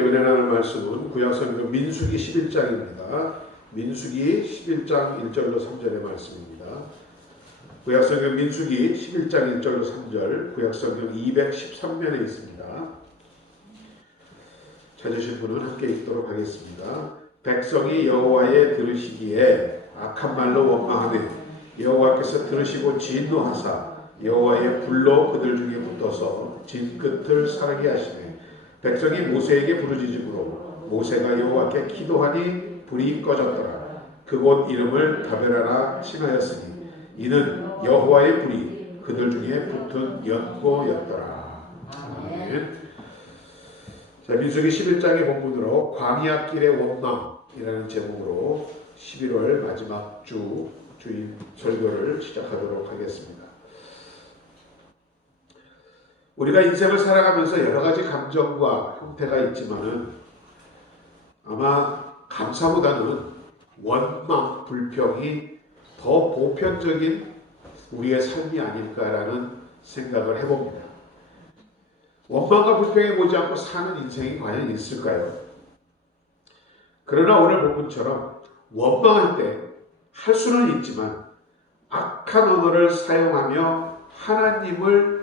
함께 은혜 나눌 말씀은 구약성경 민수기 11장입니다. 민수기 11장 1절로 3절의 말씀입니다. 구약성경 민수기 11장 1절로 3절, 구약성경 213면에 있습니다. 찾으신 분은 함께 읽도록 하겠습니다. 백성이 여호와의 들으시기에 악한 말로 원망하며 여호와께서 들으시고 진노하사 여호와의 불로 그들 중에 붙어서 진 끝을 사르게 하시매 백성이 모세에게 부르짖음으로 모세가 여호와께 기도하니 불이 꺼졌더라. 그곳 이름을 다베라라 칭하였으니 이는 여호와의 불이 그들 중에 붙은 연고였더라. 아멘. 자, 민수기 11장의 본문으로 광야길의 원망이라는 제목으로 11월 마지막 주일 설교를 시작하도록 하겠습니다. 우리가 인생을 살아가면서 여러 가지 감정과 형태가 있지만은 아마 감사보다는 원망, 불평이 더 보편적인 우리의 삶이 아닐까라는 생각을 해봅니다. 원망과 불평에 보지 않고 사는 인생이 과연 있을까요? 그러나 오늘 본문처럼 원망할 때 할 수는 있지만 악한 언어를 사용하며 하나님을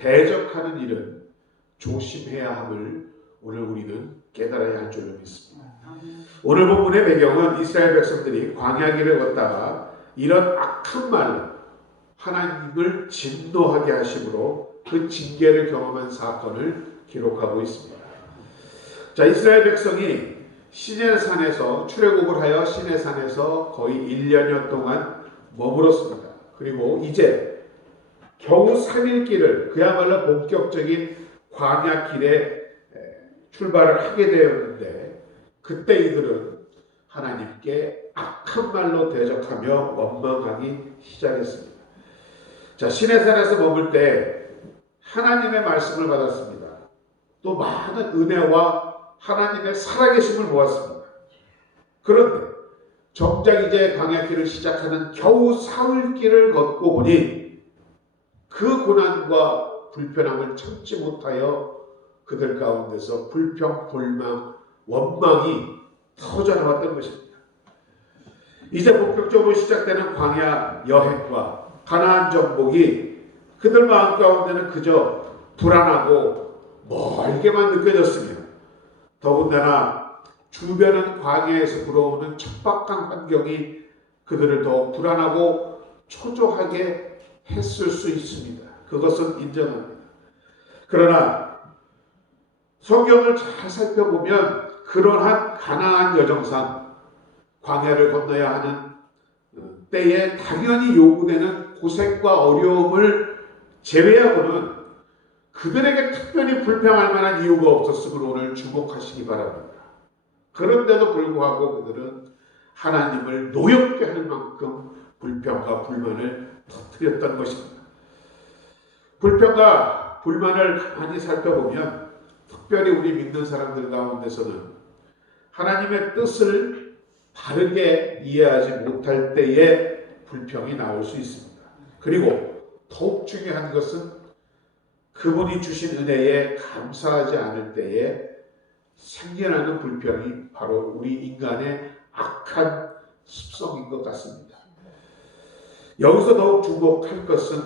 대적하는 일은 조심해야 함을 오늘 우리는 깨달아야 할 줄로 믿습니다. 오늘 본문의 배경은 이스라엘 백성들이 광야길을 걷다가 이런 악한 말로 하나님을 진노하게 하심으로 그 징계를 경험한 사건을 기록하고 있습니다. 자, 이스라엘 백성이 시내산에서 출애굽을 하여 시내산에서 거의 1년여 동안 머물었습니다. 그리고 이제 겨우 3일 길을 그야말로 본격적인 광야길에 출발을 하게 되었는데 그때 이들은 하나님께 악한 말로 대적하며 원망하기 시작했습니다. 자, 시내산에서 머물 때 하나님의 말씀을 받았습니다. 또 많은 은혜와 하나님의 살아계심을 보았습니다. 그런데 정작 이제 광야길을 시작하는 겨우 사흘 길을 걷고 보니 그 고난과 불편함을 참지 못하여 그들 가운데서 불평, 불만, 원망이 터져나왔던 것입니다. 이제 본격적으로 시작되는 광야 여행과 가나안 정복이 그들 마음 가운데는 그저 불안하고 멀게만 느껴졌습니다. 더군다나 주변은 광야에서 불어오는 척박한 환경이 그들을 더욱 불안하고 초조하게 했을 수 있습니다. 그것은 인정합니다. 그러나 성경을 잘 살펴보면 그러한 가나안 여정상 광야를 건너야 하는 때에 당연히 요구되는 고생과 어려움을 제외하고는 그들에게 특별히 불평할 만한 이유가 없었음을 오늘 주목하시기 바랍니다. 그런데도 불구하고 그들은 하나님을 노엽게 할 만큼 불평과 불만을 터뜨렸던 것입니다. 불평과 불만을 가만히 살펴보면 특별히 우리 믿는 사람들 가운데서는 하나님의 뜻을 바르게 이해하지 못할 때에 불평이 나올 수 있습니다. 그리고 더욱 중요한 것은 그분이 주신 은혜에 감사하지 않을 때에 생겨나는 불평이 바로 우리 인간의 악한 습성인 것 같습니다. 여기서 더욱 주목할 것은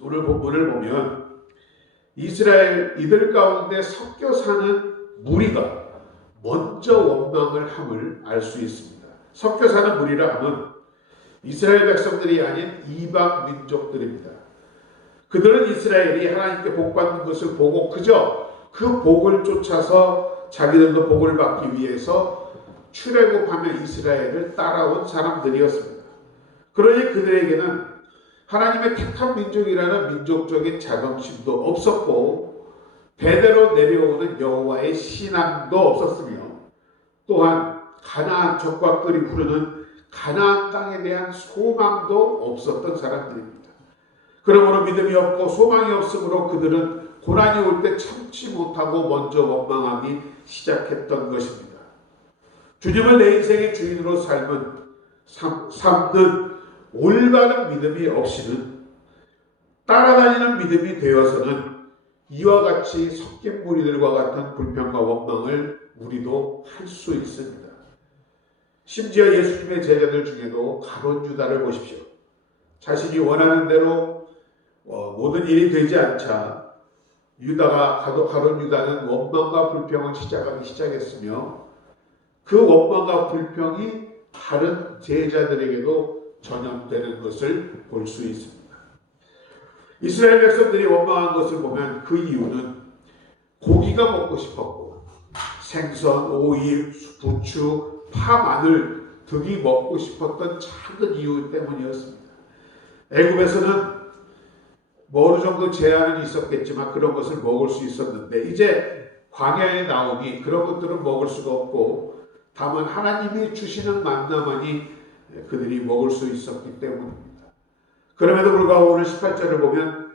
오늘 본문을 보면 이스라엘 이들 가운데 섞여 사는 무리가 먼저 원망을 함을 알 수 있습니다. 섞여 사는 무리라 함은 이스라엘 백성들이 아닌 이방 민족들입니다. 그들은 이스라엘이 하나님께 복받는 것을 보고 그저 그 복을 쫓아서 자기들도 복을 받기 위해서 출애굽하며 이스라엘을 따라온 사람들이었습니다. 그러니 그들에게는 하나님의 택한 민족이라는 민족적인 자긍심도 없었고 대대로 내려오는 여호와의 신앙도 없었으며 또한 가나안 적과 끓이 부르는 가나안 땅에 대한 소망도 없었던 사람들입니다. 그러므로 믿음이 없고 소망이 없으므로 그들은 고난이 올 때 참지 못하고 먼저 원망하기 시작했던 것입니다. 주님을 내 인생의 주인으로 삼는 올바른 믿음이 없이는 따라다니는 믿음이 되어서는 이와 같이 섞인 무리들과 같은 불평과 원망을 우리도 할 수 있습니다. 심지어 예수님의 제자들 중에도 가룟 유다를 보십시오. 자신이 원하는 대로 모든 일이 되지 않자 가룟 유다는 원망과 불평을 시작하기 시작했으며 그 원망과 불평이 다른 제자들에게도 전염되는 것을 볼 수 있습니다. 이스라엘 백성들이 원망한 것을 보면 그 이유는 고기가 먹고 싶었고 생선, 오이, 부추, 파, 마늘 등이 먹고 싶었던 작은 이유 때문이었습니다. 애굽에서는 어느 정도 제한은 있었겠지만 그런 것을 먹을 수 있었는데 이제 광야에 나오니 그런 것들은 먹을 수가 없고 다만 하나님이 주시는 만나만이 그들이 먹을 수 있었기 때문입니다. 그럼에도 불구하고 오늘 18절을 보면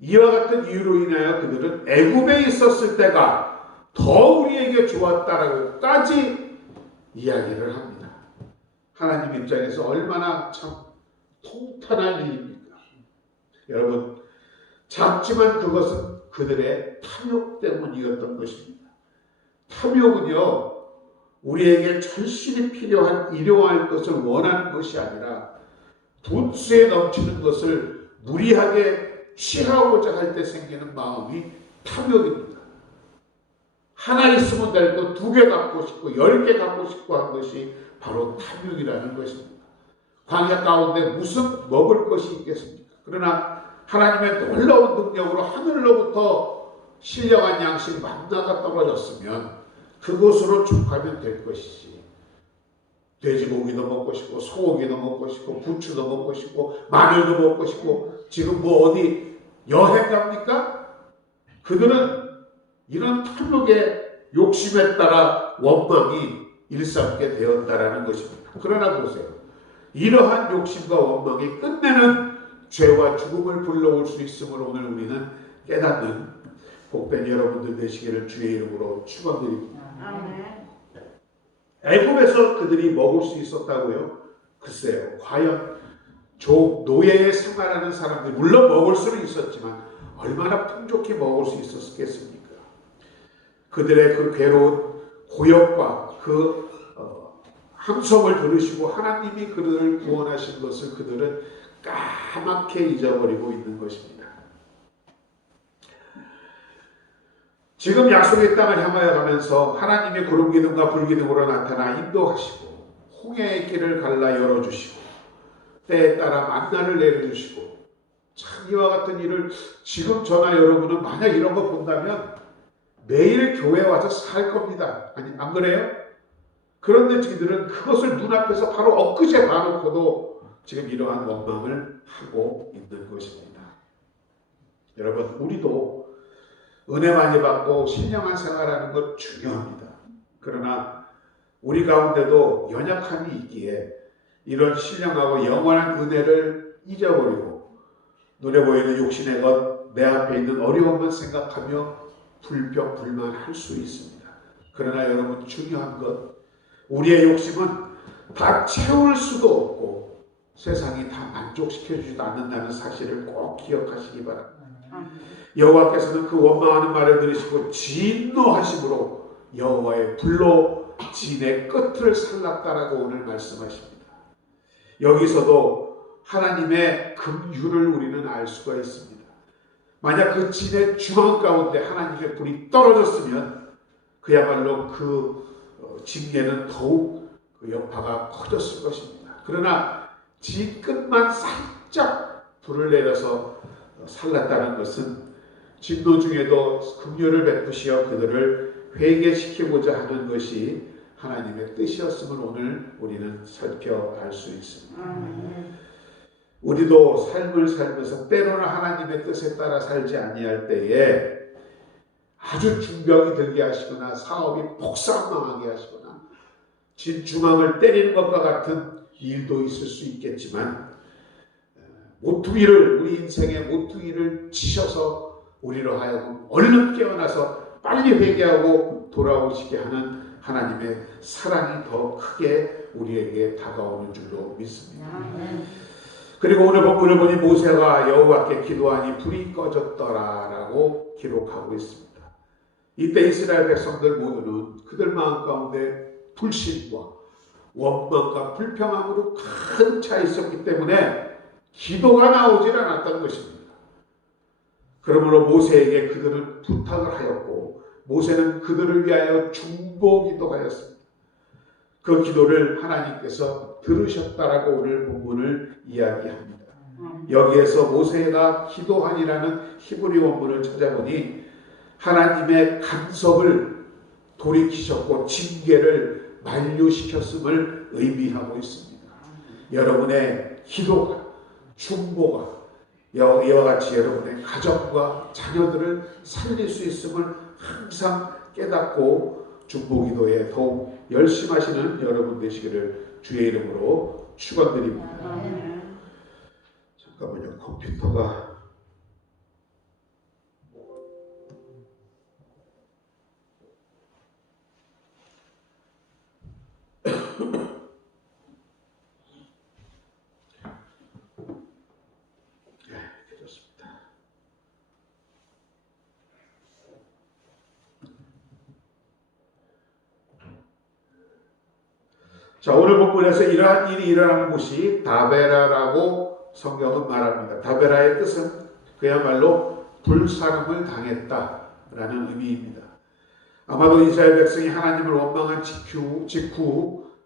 이와 같은 이유로 인하여 그들은 애굽에 있었을 때가 더 우리에게 좋았다라고까지 이야기를 합니다. 하나님 입장에서 얼마나 참 통탄한 일입니까? 여러분, 작지만 그것은 그들의 탐욕 때문이었던 것입니다. 탐욕은요, 우리에게 절실히 필요한 일용할 것을 원하는 것이 아니라 분수에 넘치는 것을 무리하게 취하고자 할 때 생기는 마음이 탐욕입니다. 하나 있으면 될 것 2개 갖고 싶고 10개 갖고 싶고 한 것이 바로 탐욕이라는 것입니다. 광야 가운데 무슨 먹을 것이 있겠습니까? 그러나 하나님의 놀라운 능력으로 하늘로부터 신령한 양식 만나가 떨어졌으면 그것으로 족하면 될 것이지. 돼지고기도 먹고 싶고 소고기도 먹고 싶고 부추도 먹고 싶고 마늘도 먹고 싶고 지금 뭐 어디 여행 갑니까? 그들은 이런 탐욕의 욕심에 따라 원망이 일삼게 되었다라는 것입니다. 그러나 보세요. 이러한 욕심과 원망이 끝내는 죄와 죽음을 불러올 수 있음을 오늘 우리는 깨닫는 복된 여러분들 되시기를 주의 이름으로 축원드립니다. 아멘. 애굽에서 그들이 먹을 수 있었다고요? 글쎄요. 과연 노예의 생활하는 사람들이 물론 먹을 수는 있었지만 얼마나 풍족히 먹을 수 있었겠습니까? 그들의 그 괴로운 고역과 그 함성을 들으시고 하나님이 그들을 구원하신 것을 그들은 까맣게 잊어버리고 있는 것입니다. 지금 약속의 땅을 향하여 가면서 하나님의 구름기둥과 불기둥으로 나타나 인도하시고 홍해의 길을 갈라 열어주시고 때에 따라 만나를 내려주시고 참 이와 같은 일을 지금 저나 여러분은 만약 이런 거 본다면 매일 교회 와서 살 겁니다. 아니 안 그래요? 그런데 저희들은 그것을 눈앞에서 바로 엊그제 봐놓고도 지금 이러한 원망을 하고 있는 것입니다. 여러분 우리도 은혜 많이 받고 신령한 생활하는 것 중요합니다. 그러나 우리 가운데도 연약함이 있기에 이런 신령하고 영원한 은혜를 잊어버리고 눈에 보이는 욕심의 것, 내 앞에 있는 어려움만 생각하며 불평, 불만할 수 있습니다. 그러나 여러분 중요한 것, 우리의 욕심은 다 채울 수도 없고 세상이 다 만족시켜주지도 않는다는 사실을 꼭 기억하시기 바랍니다. 여호와께서는 그 원망하는 말을 들으시고 진노하심으로 여호와의 불로 진의 끝을 살랐다라고 오늘 말씀하십니다. 여기서도 하나님의 긍휼을 우리는 알 수가 있습니다. 만약 그 진의 중앙 가운데 하나님의 불이 떨어졌으면 그야말로 그 징계는 더욱 그 여파가 커졌을 것입니다. 그러나 진 끝만 살짝 불을 내려서 살랐다는 것은 진노 중에도 긍휼을 베푸시어 그들을 회개시키고자 하는 것이 하나님의 뜻이었음을 오늘 우리는 살펴볼 수 있습니다. 우리도 삶을 살면서 때로는 하나님의 뜻에 따라 살지 아니할 때에 아주 중병이 들게 하시거나 사업이 폭삭망하게 하시거나 진중앙을 때리는 것과 같은 일도 있을 수 있겠지만 모퉁이를 우리 인생의 모퉁이를 치셔서 우리로 하여금 얼른 깨어나서 빨리 회개하고 돌아오시게 하는 하나님의 사랑이 더 크게 우리에게 다가오는 줄로 믿습니다. 그리고 오늘 본문을 보니 모세가 여호와께 기도하니 불이 꺼졌더라라고 기록하고 있습니다. 이때 이스라엘 백성들 모두는 그들 마음 가운데 불신과 원망과 불평함으로 가득 차 있었기 때문에 기도가 나오질 않았던 것입니다. 그러므로 모세에게 그들은 부탁을 하였고 모세는 그들을 위하여 중보기도 하였습니다. 그 기도를 하나님께서 들으셨다라고 오늘 본문을 이야기합니다. 여기에서 모세가 기도하니라는 히브리 원문을 찾아보니 하나님의 간섭을 돌이키셨고 징계를 만류시켰음을 의미하고 있습니다. 여러분의 기도가, 중보가 이와 같이 여러분의 가정과 자녀들을 살릴 수 있음을 항상 깨닫고 중보기도에 더욱 열심하시는 여러분 되시기를 주의 이름으로 축원드립니다. 잠깐만요. 컴퓨터가 자, 오늘 본문에서 이러한 일이 일어나는 곳이 다베라라고 성경은 말합니다. 다베라의 뜻은 그야말로 불사름을 당했다라는 의미입니다. 아마도 이스라엘 백성이 하나님을 원망한 직후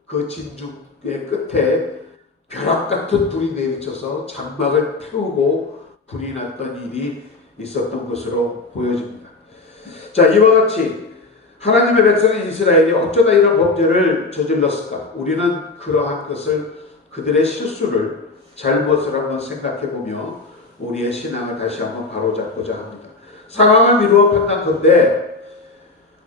그 진죽의 끝에 벼락 같은 불이 내비쳐서 장막을 태우고 불이 났던 일이 있었던 것으로 보여집니다. 자, 이와 같이 하나님의 백성인 이스라엘이 어쩌다 이런 범죄를 저질렀을까? 우리는 그러한 것을 그들의 실수를 잘못을 한번 생각해보며 우리의 신앙을 다시 한번 바로잡고자 합니다. 상황을 미루어 판단컨대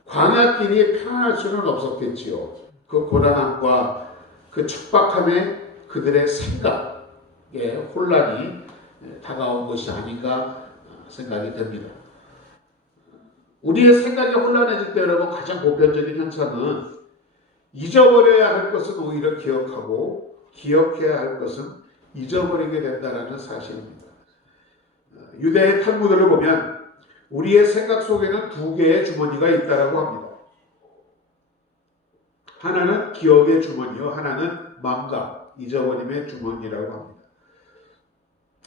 광야길이 편안할 수는 없었겠지요. 그 고난함과 그 척박함에 그들의 생각에 혼란이 다가온 것이 아닌가 생각이 됩니다. 우리의 생각이 혼란해질 때 여러분 가장 보편적인 현상은 잊어버려야 할 것은 오히려 기억하고 기억해야 할 것은 잊어버리게 된다는 사실입니다. 유대의 탈무드를 보면 우리의 생각 속에는 두 개의 주머니가 있다고 합니다. 하나는 기억의 주머니요, 하나는 망각, 잊어버림의 주머니라고 합니다.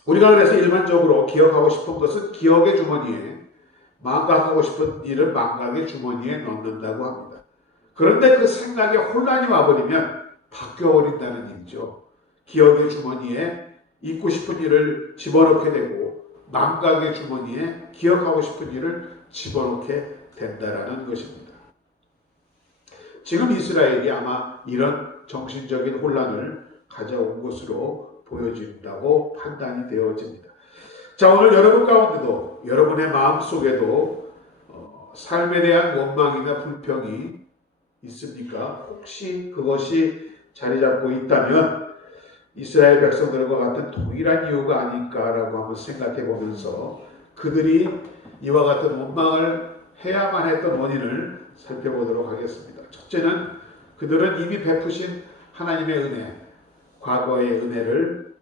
우리가 그래서 일반적으로 기억하고 싶은 것은 기억의 주머니에, 망각하고 싶은 일을 망각의 주머니에 넣는다고 합니다. 그런데 그 생각에 혼란이 와버리면 바뀌어버린다는 얘기죠. 기억의 주머니에 잊고 싶은 일을 집어넣게 되고 망각의 주머니에 기억하고 싶은 일을 집어넣게 된다는 것입니다. 지금 이스라엘이 아마 이런 정신적인 혼란을 가져온 것으로 보여진다고 판단이 되어집니다. 자, 오늘 여러분 가운데도 여러분의 마음속에도 삶에 대한 원망이나 불평이 있습니까? 혹시 그것이 자리 잡고 있다면 이스라엘 백성들과 같은 동일한 이유가 아닐까라고 한번 생각해 보면서 그들이 이와 같은 원망을 해야만 했던 원인을 살펴보도록 하겠습니다. 첫째는 그들은 이미 베푸신 하나님의 은혜, 과거의 은혜를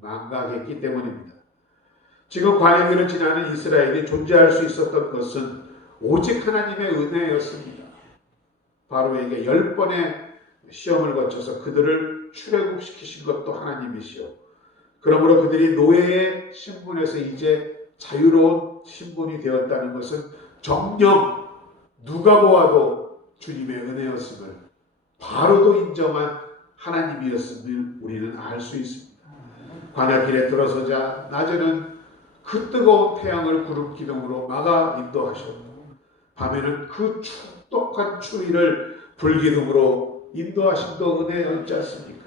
망각했기 때문입니다. 지금 광야길을 지나는 이스라엘이 존재할 수 있었던 것은 오직 하나님의 은혜였습니다. 바로에게 10번의 시험을 거쳐서 그들을 출애굽시키신 것도 하나님이시오. 그러므로 그들이 노예의 신분에서 이제 자유로운 신분이 되었다는 것은 정녕 누가 보아도 주님의 은혜였음을 바로도 인정한 하나님이었음을 우리는 알 수 있습니다. 광야길에 들어서자 낮에는 그 뜨거운 태양을 구름 기둥으로 막아 인도하셨고 밤에는 그 똑똑한 추위를 불기둥으로 인도하심도 은혜였지 않습니까?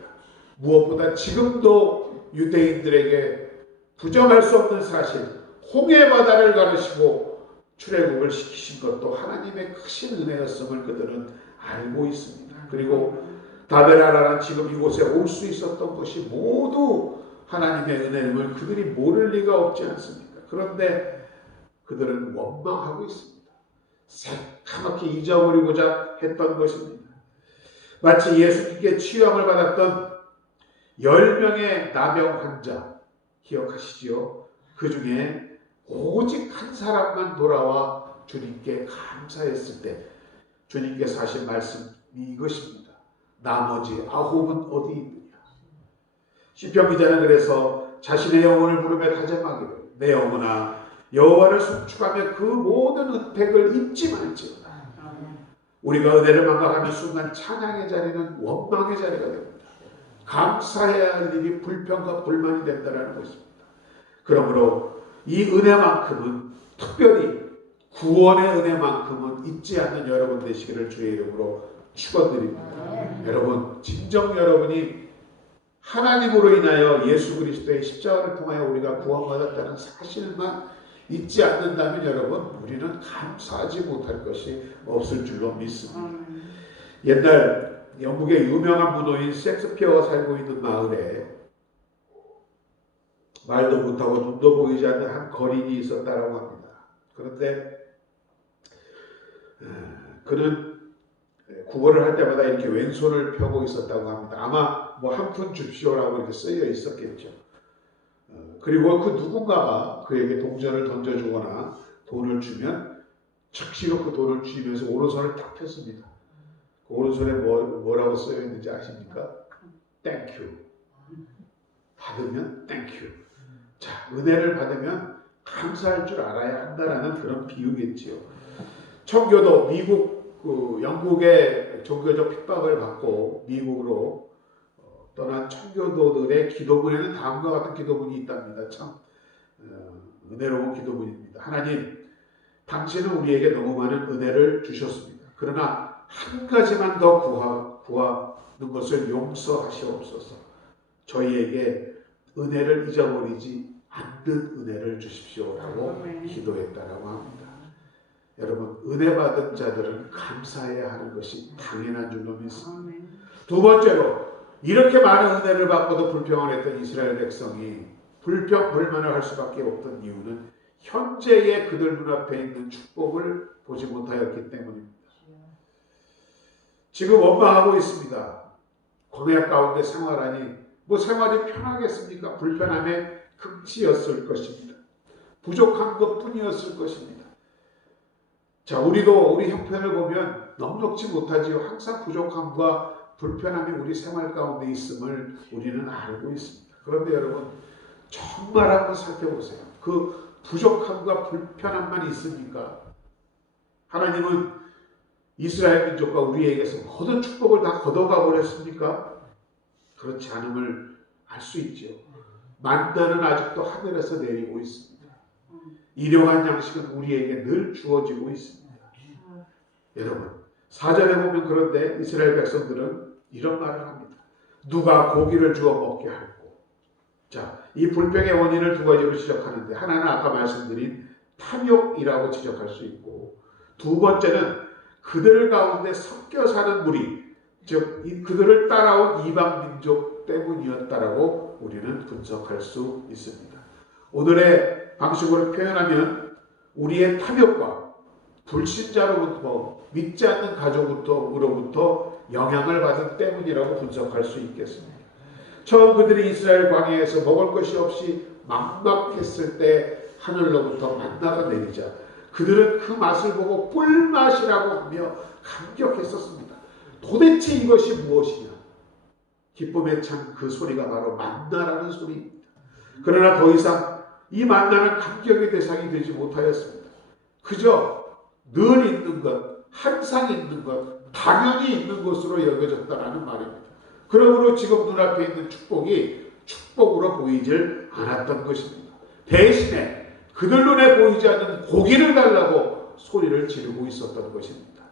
무엇보다 지금도 유대인들에게 부정할 수 없는 사실, 홍해 바다를 가르시고 출애굽을 시키신 것도 하나님의 크신 은혜였음을 그들은 알고 있습니다. 그리고 다베라라는 지금 이곳에 올 수 있었던 것이 모두 하나님의 은혜임을 그들이 모를 리가 없지 않습니까? 그런데 그들은 원망하고 있습니다. 새카맣게 잊어버리고자 했던 것입니다. 마치 예수님께 치유함을 받았던 10명의 나병 환자 기억하시지요? 그 중에 오직 한 사람만 돌아와 주님께 감사했을 때 주님께서 하신 말씀이 이것입니다. 나머지 9은 어디 있느냐? 시편 기자는 그래서 자신의 영혼을 부르며 다짐하기를 내 영혼아 여호와를 송축하며 그 모든 혜택을 잊지 말지어다. 우리가 은혜를 망각하는 순간 찬양의 자리는 원망의 자리가 됩니다. 감사해야 할 일이 불평과 불만이 된다는 것입니다. 그러므로 이 은혜만큼은 특별히 구원의 은혜만큼은 잊지 않는 여러분 되시기를 주의 이름으로 축원드립니다. 여러분 진정 여러분이 하나님으로 인하여 예수 그리스도의 십자가를 통하여 우리가 구원받았다는 사실만 잊지 않는다면 여러분 우리는 감사하지 못할 것이 없을 줄로 믿습니다. 옛날 영국의 유명한 문호인 셰익스피어가 살고 있는 마을에 말도 못하고 눈도 보이지 않는 한 거린이 있었다라고 합니다. 그런데 그는 구걸을 할 때마다 이렇게 왼손을 펴고 있었다고 합니다. 아마 뭐 한 푼 줍시오라고 이렇게 쓰여 있었겠죠. 그리고 그 누군가가 그에게 동전을 던져주거나 돈을 주면 즉시로 그 돈을 쥐면서 오른손을 딱 폈습니다. 그 오른손에 뭐라고 쓰여 있는지 아십니까? 땡큐. 받으면 땡큐. 자, 은혜를 받으면 감사할 줄 알아야 한다라는 그런 비유겠지요. 청교도 미국 영국의 종교적 핍박을 받고 미국으로 떠난 청교도들의 기도문에는 다음과 같은 기도문이 있답니다. 참 은혜로운 기도문입니다. 하나님, 당신은 우리에게 너무 많은 은혜를 주셨습니다. 그러나 한 가지만 더 구하는 것을 용서하시옵소서. 저희에게 은혜를 잊어버리지 않는 은혜를 주십시오라고 기도했다라고 합니다. 여러분, 은혜 받은 자들은 감사해야 하는 것이 당연한 줄로 믿습니다. 두 번째로, 이렇게 많은 은혜를 받고도 불평을 했던 이스라엘 백성이 불평, 불만을 할 수밖에 없던 이유는 현재의 그들 눈앞에 있는 축복을 보지 못하였기 때문입니다. 지금 원망하고 있습니다. 광야 가운데 생활하니 뭐 생활이 편하겠습니까? 불편함의 극치였을 것입니다. 부족한 것뿐이었을 것입니다. 자, 우리도 우리 형편을 보면 넉넉지 못하지요. 항상 부족함과 불편함이 우리 생활 가운데 있음을 우리는 알고 있습니다. 그런데 여러분 정말 한번 살펴보세요. 그 부족함과 불편함만 있습니까? 하나님은 이스라엘 민족과 우리에게서 모든 축복을 다 걷어가 버렸습니까? 그렇지 않음을 알 수 있죠. 만나는 아직도 하늘에서 내리고 있습니다. 일용할 양식은 우리에게 늘 주어지고 있습니다. 여러분 4절에 보면 그런데 이스라엘 백성들은 이런 말을 합니다. 누가 고기를 주어 먹게 할고. 자, 이 불평의 원인을 두 가지로 지적하는데 하나는 아까 말씀드린 탐욕이라고 지적할 수 있고 두 번째는 그들 가운데 섞여 사는 무리, 즉 그들을 따라온 이방 민족 때문이었다라고 우리는 분석할 수 있습니다. 오늘의 방식으로 표현하면 우리의 탐욕과 불신자로부터 믿지 않는 가족으로부터 영향을 받은 때문이라고 분석할 수 있겠습니다. 처음 그들이 이스라엘 광야에서 먹을 것이 없이 막막했을 때 하늘로부터 만나가 내리자 그들은 그 맛을 보고 꿀맛이라고 하며 감격했었습니다. 도대체 이것이 무엇이냐? 기쁨의 참 그 소리가 바로 만나라는 소리입니다. 그러나 더 이상 이 만나는 감격의 대상이 되지 못하였습니다. 그저 늘 있는 것, 항상 있는 것, 당연히 있는 것으로 여겨졌다는 말입니다. 그러므로 지금 눈앞에 있는 축복이 축복으로 보이질 않았던 것입니다. 대신에 그들 눈에 보이지 않는 고기를 달라고 소리를 지르고 있었던 것입니다.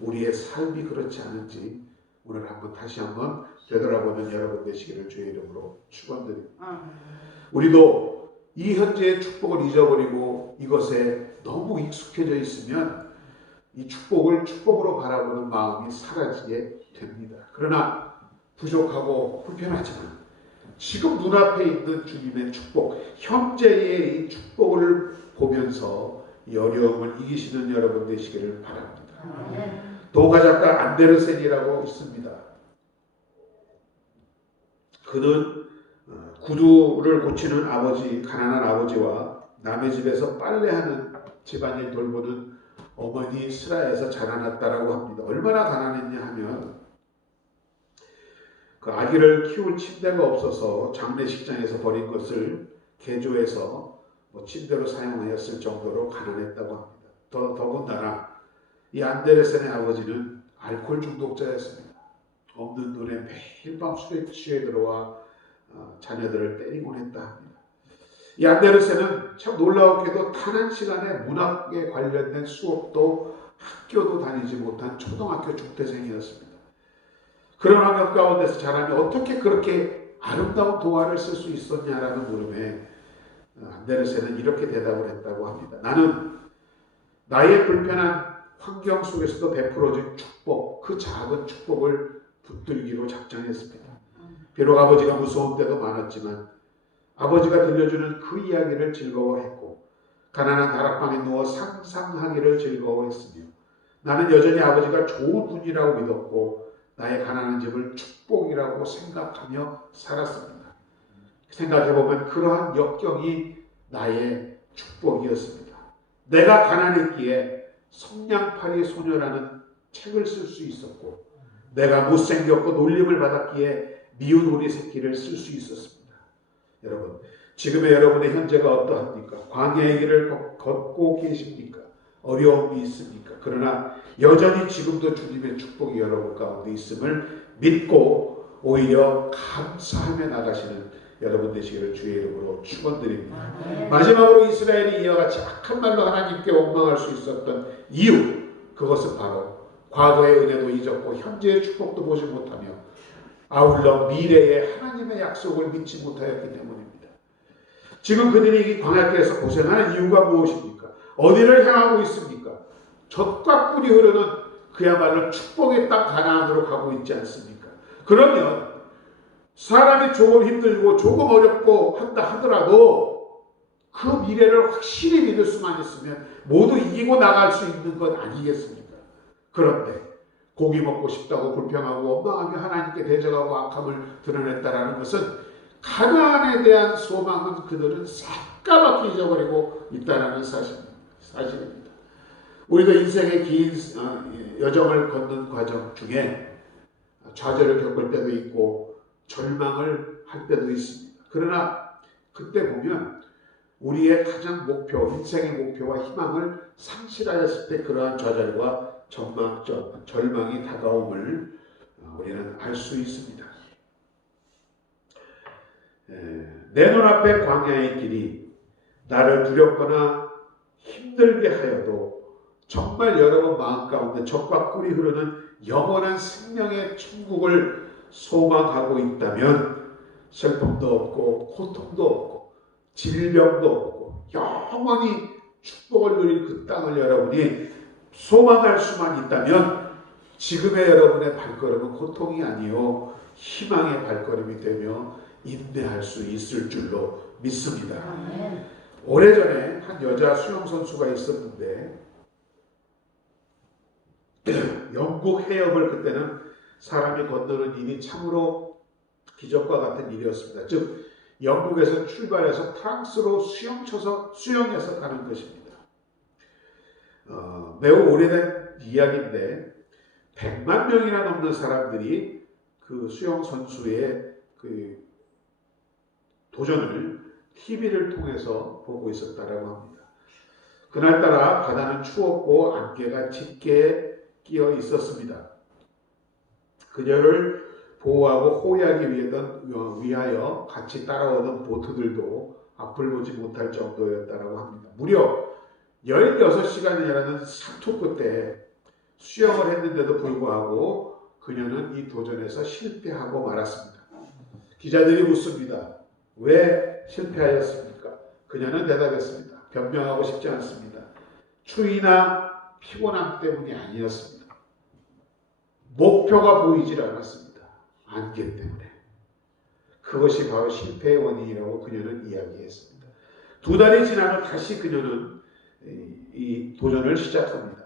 우리의 삶이 그렇지 않은지 오늘 다시 한번 되돌아보는 여러분 되시기를 주의 이름으로 축원드립니다. 우리도 이 현재의 축복을 잊어버리고 이것에 너무 익숙해져 있으면 이 축복을 축복으로 바라보는 마음이 사라지게 됩니다. 그러나 부족하고 불편하지만 지금 눈앞에 있는 주님의 축복, 현재의 이 축복을 보면서 이 어려움을 이기시는 여러분 되시기를 바랍니다. 도가 작가 안데르센이라고 있습니다. 그는 구두를 고치는 아버지, 가난한 아버지와 남의 집에서 빨래하는 집안일 돌보는 어머니 슬하에서 자라났다라고 합니다. 얼마나 가난했냐 하면 그 아기를 키울 침대가 없어서 장례식장에서 버린 것을 개조해서 침대로 사용하였을 정도로 가난했다고 합니다. 더군다나 이 안데르센의 아버지는 알코올 중독자였습니다. 없는 돈에 매일 밤 술에 취해 들어와 자녀들을 때리곤 했다 합니다. 이 안데르센은 참 놀라웠게도 탄 한 시간에 문학에 관련된 수업도 학교도 다니지 못한 초등학교 중퇴생이었습니다. 그런 환경 가운데서 자라며 어떻게 그렇게 아름다운 동화를 쓸 수 있었냐라는 물음에 안데르센은 이렇게 대답을 했다고 합니다. 나는 나의 불편한 환경 속에서도 베풀어진 축복, 그 작은 축복을 붙들기로 작정했습니다. 비록 아버지가 무서운 때도 많았지만 아버지가 들려주는 그 이야기를 즐거워했고 가난한 다락방에 누워 상상하기를 즐거워했으며 나는 여전히 아버지가 좋은 분이라고 믿었고 나의 가난한 집을 축복이라고 생각하며 살았습니다. 생각해보면 그러한 역경이 나의 축복이었습니다. 내가 가난했기에 성냥팔이 소녀라는 책을 쓸 수 있었고 내가 못생겼고 놀림을 받았기에 미운 오리 새끼를 쓸 수 있었습니다. 여러분, 지금의 여러분의 현재가 어떠합니까? 광야의 길을 걷고 계십니까? 어려움이 있습니까? 그러나 여전히 지금도 주님의 축복이 여러분 가운데 있음을 믿고 오히려 감사하며 나가시는 여러분 되시기를 주의 이름으로 축원드립니다. 마지막으로 이스라엘이 이와 같이 악한 말로 하나님께 원망할 수 있었던 이유, 그것은 바로 과거의 은혜도 잊었고 현재의 축복도 보지 못하며 아울러 미래의 하나님의 약속을 믿지 못하였기 때문입니다. 지금 그들이 이 광야길에서 고생하는 이유가 무엇입니까? 어디를 향하고 있습니까? 젖과 꿀이 흐르는 그야말로 축복의 땅 가나안으로 가고 있지 않습니까? 그러면 사람이 조금 힘들고 조금 어렵고 한다 하더라도 그 미래를 확실히 믿을 수만 있으면 모두 이기고 나갈 수 있는 것 아니겠습니까? 그런데 고기 먹고 싶다고 불평하고 원망하며 하나님께 대적하고 악함을 드러냈다라는 것은 가나안에 대한 소망은 그들은 새까맣게 잊어버리고 있다는 사실입니다. 우리도 인생의 긴 여정을 걷는 과정 중에 좌절을 겪을 때도 있고 절망을 할 때도 있습니다. 그러나 그때 보면 우리의 가장 목표, 인생의 목표와 희망을 상실하였을 때 그러한 좌절과 절망이 다가옴을 우리는 알 수 있습니다. 내 눈앞의 광야의 길이 나를 두렵거나 힘들게 하여도 정말 여러분 마음 가운데 젖과 꿀이 흐르는 영원한 생명의 천국을 소망하고 있다면 슬픔도 없고 고통도 없고 질병도 없고 영원히 축복을 누릴 그 땅을 여러분이 소망할 수만 있다면 지금의 여러분의 발걸음은 고통이 아니요 희망의 발걸음이 되며 인내할 수 있을 줄로 믿습니다. 오래전에 한 여자 수영선수가 있었는데 영국 해협을 그때는 사람이 건너는 일이 참으로 기적과 같은 일이었습니다. 즉 영국에서 출발해서 프랑스로 수영해서 가는 것입니다. 매우 오래된 이야기인데 100만 명이나 넘는 사람들이 그 수영 선수의 그 도전을 TV를 통해서 보고 있었다라고 합니다. 그날따라 바다는 추웠고 안개가 짙게 끼어 있었습니다. 그녀를 보호하고 호위하기 위하여 같이 따라오던 보트들도 앞을 보지 못할 정도였다라고 합니다. 무려 16시간이라는 사투 끝에 수영을 했는데도 불구하고 그녀는 이 도전에서 실패하고 말았습니다. 기자들이 묻습니다. 왜 실패하였습니까? 그녀는 대답했습니다. 변명하고 싶지 않습니다. 추위나 피곤함 때문이 아니었습니다. 목표가 보이질 않았습니다. 안개 때문에. 그것이 바로 실패의 원인이라고 그녀는 이야기했습니다. 2달이 지난 후 다시 그녀는 이 도전을 시작합니다.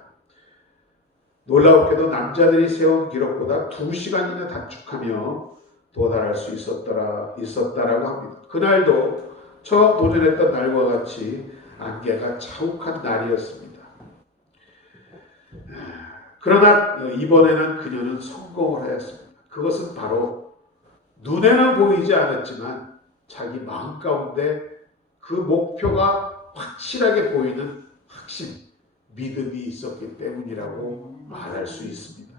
놀라웠게도 남자들이 세운 기록보다 2시간이나 단축하며 도달할 수 있었다라고 합니다. 그날도 처음 도전했던 날과 같이 안개가 자욱한 날이었습니다. 그러나 이번에는 그녀는 성공을 하였습니다. 그것은 바로 눈에는 보이지 않았지만 자기 마음 가운데 그 목표가 확실하게 보이는 확신, 믿음이 있었기 때문이라고 말할 수 있습니다.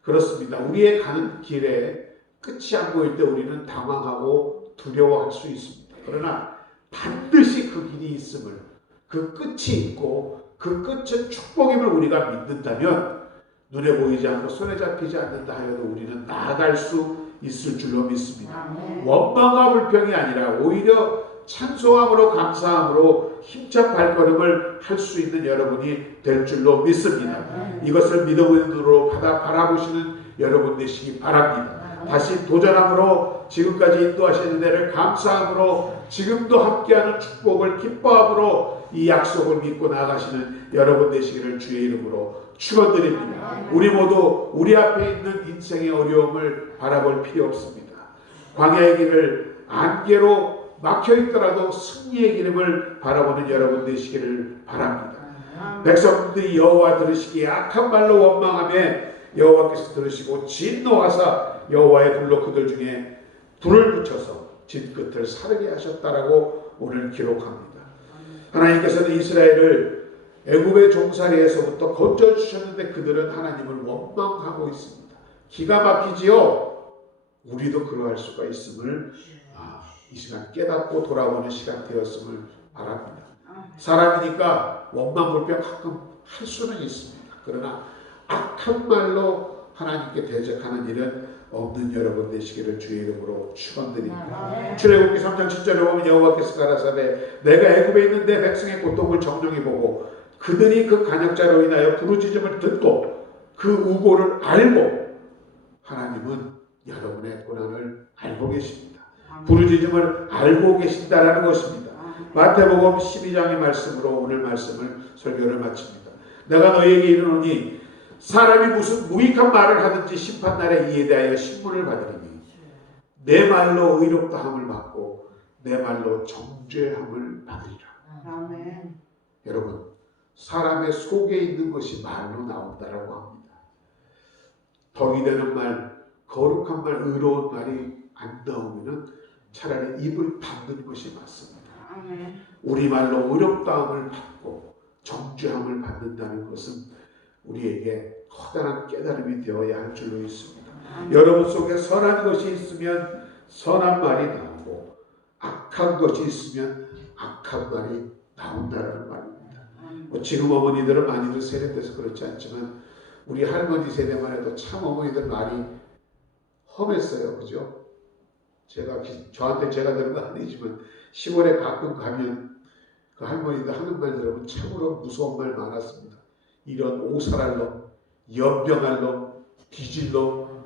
그렇습니다. 우리의 가는 길에 끝이 안 보일 때 우리는 당황하고 두려워할 수 있습니다. 그러나 반드시 그 길이 있음을, 그 끝이 있고 그 끝은 축복임을 우리가 믿는다면 눈에 보이지 않고 손에 잡히지 않는다 하여도 우리는 나아갈 수 있을 줄로 믿습니다. 원망과 불평이 아니라 오히려 찬송함으로 감사함으로 힘찬 발걸음을 할 수 있는 여러분이 될 줄로 믿습니다. 이것을 믿음으로 바라보시는 여러분 되시기 바랍니다. 다시 도전함으로 지금까지 인도하시는 데를 감사함으로 지금도 함께하는 축복을 기뻐함으로 이 약속을 믿고 나아가시는 여러분 되시기를 주의 이름으로 축원드립니다. 우리 모두 우리 앞에 있는 인생의 어려움을 바라볼 필요 없습니다. 광야의 길을 안개로 막혀있더라도 승리의 기름을 바라보는 여러분 되시기를 바랍니다. 백성들이 여호와 들으시기에 악한 말로 원망하며 여호와께서 들으시고 진노하사 여호와의 불로 그들 중에 불을 붙여서 진끝을 사르게 하셨다라고 오늘 기록합니다. 하나님께서는 이스라엘을 애굽의 종살이에서부터 건져주셨는데 그들은 하나님을 원망하고 있습니다. 기가 막히지요? 우리도 그러할 수가 있음을 이 시간 깨닫고 돌아보는 시간 되었음을 바랍니다. 사람이니까 원망 불평 가끔 할 수는 있습니다. 그러나 악한 말로 하나님께 대적하는 일은 없는 여러분 되시기를 주의 이름으로 축원드립니다. 출애굽기 3장 7절에 보면 여호와께서 가라사대 내가 애굽에 있는 내 백성의 고통을 정령히 보고 그들이 그 간역자로 인하여 부르짖음을 듣고 그 우고를 알고 하나님은 여러분의 고난을 알고 계십니다. 부르짖음을 알고 계신다라는 것입니다. 마태복음 12장의 말씀으로 오늘 말씀을 설교를 마칩니다. 내가 너희에게 이르노니 사람이 무슨 무익한 말을 하든지 심판날에 이에 대하여 신문을 받으리니 내 말로 의롭다함을 받고 내 말로 정죄함을 받으리라. 아멘. 여러분, 사람의 속에 있는 것이 말로 나온다라고 합니다. 덕이 되는 말, 거룩한 말, 의로운 말이 안 나오면 차라리 입을 닫는 것이 맞습니다. 아멘. 우리 말로 의롭다함을 받고 정죄함을 받는다는 것은 우리에게 커다란 깨달음이 되어야 할 줄로 있습니다. 여러분 속에 선한 것이 있으면 선한 말이 나오고 악한 것이 있으면 악한 말이 나온다는 말입니다. 지금 어머니들은 많이들 세련돼서 그렇지 않지만 우리 할머니 세대만 해도 참 어머니들 말이 험했어요. 그죠? 저한테 제가 들은 건 아니지만 시골에 가끔 가면 그 할머니들 하는 말 들으면 참으로 무서운 말 많았습니다. 이런 오살할 놈, 연병할 놈, 뒤질 놈.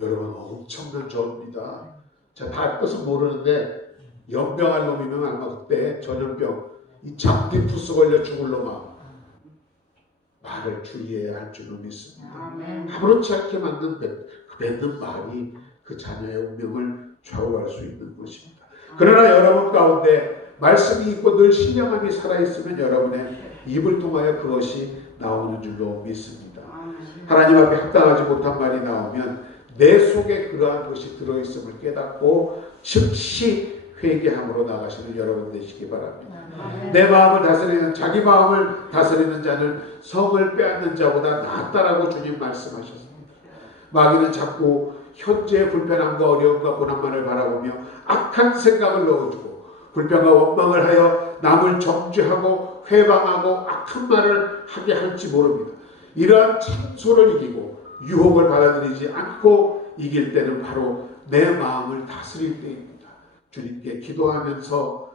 여러분 엄청난 저입니다. 제가 다 뜻은 모르는데 연병할 놈이면 아마 그때 전염병 이 잡기 부스 걸려 죽을 놈아 말을 주의해야 할 줄로 믿습니다. 아무렇지 않게 맺는 말이 그 자녀의 운명을 좌우할 수 있는 것입니다. 그러나 여러분 가운데 말씀이 있고 늘 신령함이 살아있으면 여러분의 입을 통하여 그것이 나오는 줄로 믿습니다. 하나님 앞에 합당하지 못한 말이 나오면 내 속에 그러한 것이 들어있음을 깨닫고 즉시 회개함으로 나가시는 여러분 되시기 바랍니다. 내 마음을 다스리는 자기 마음을 다스리는 자는 성을 빼앗는 자보다 낫다라고 주님 말씀하셨습니다. 마귀는 자꾸 현재의 불편함과 어려움과 고난만을 바라보며 악한 생각을 넣어주고 불평과 원망을 하여 남을 정죄하고 회방하고 악한 말을 하게 할지 모릅니다. 이러한 참소를 이기고 유혹을 받아들이지 않고 이길 때는 바로 내 마음을 다스릴 때입니다. 주님께 기도하면서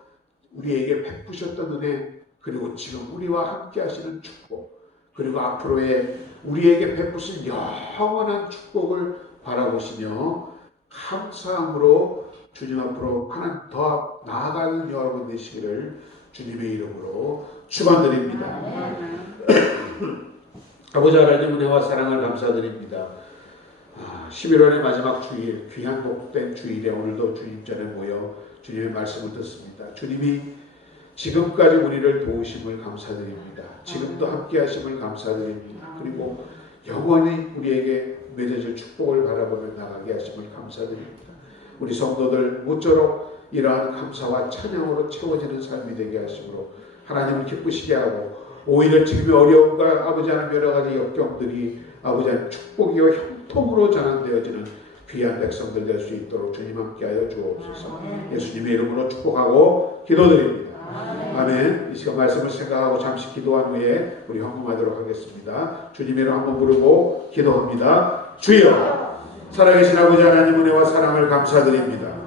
우리에게 베푸셨던 은혜, 그리고 지금 우리와 함께 하시는 축복, 그리고 앞으로의 우리에게 베푸신 영원한 축복을 바라보시며 감사함으로 주님 앞으로 하나님 더 나아가는 여러분 되시기를 주님의 이름으로 축원드립니다. 아버지 하나님 은혜와 사랑을 감사드립니다. 11월의 마지막 주일, 귀한 복된 주일에 오늘도 주님 전에 모여 주님의 말씀을 듣습니다. 주님이 지금까지 우리를 도우심을 감사드립니다. 지금도 함께 하심을 감사드립니다. 그리고 영원히 우리에게 맺어질 축복을 바라보며 나가게 하심을 감사드립니다. 우리 성도들 모쪼록 이러한 감사와 찬양으로 채워지는 삶이 되게 하심으로 하나님을 기쁘시게 하고, 오히려 지금의 어려움과 아버지 하나님 여러 가지 역경들이 아버지 하나님 축복이요 형통으로 전환되어지는 귀한 백성들 될 수 있도록 주님 함께하여 주옵소서. 예수님의 이름으로 축복하고 기도드립니다. 아멘. 이 시간 말씀을 생각하고 잠시 기도한 후에 우리 헌금하도록 하겠습니다. 주님의 이름 한번 부르고 기도합니다. 주여, 살아계신 아버지 하나님 은혜와 사랑을 감사드립니다.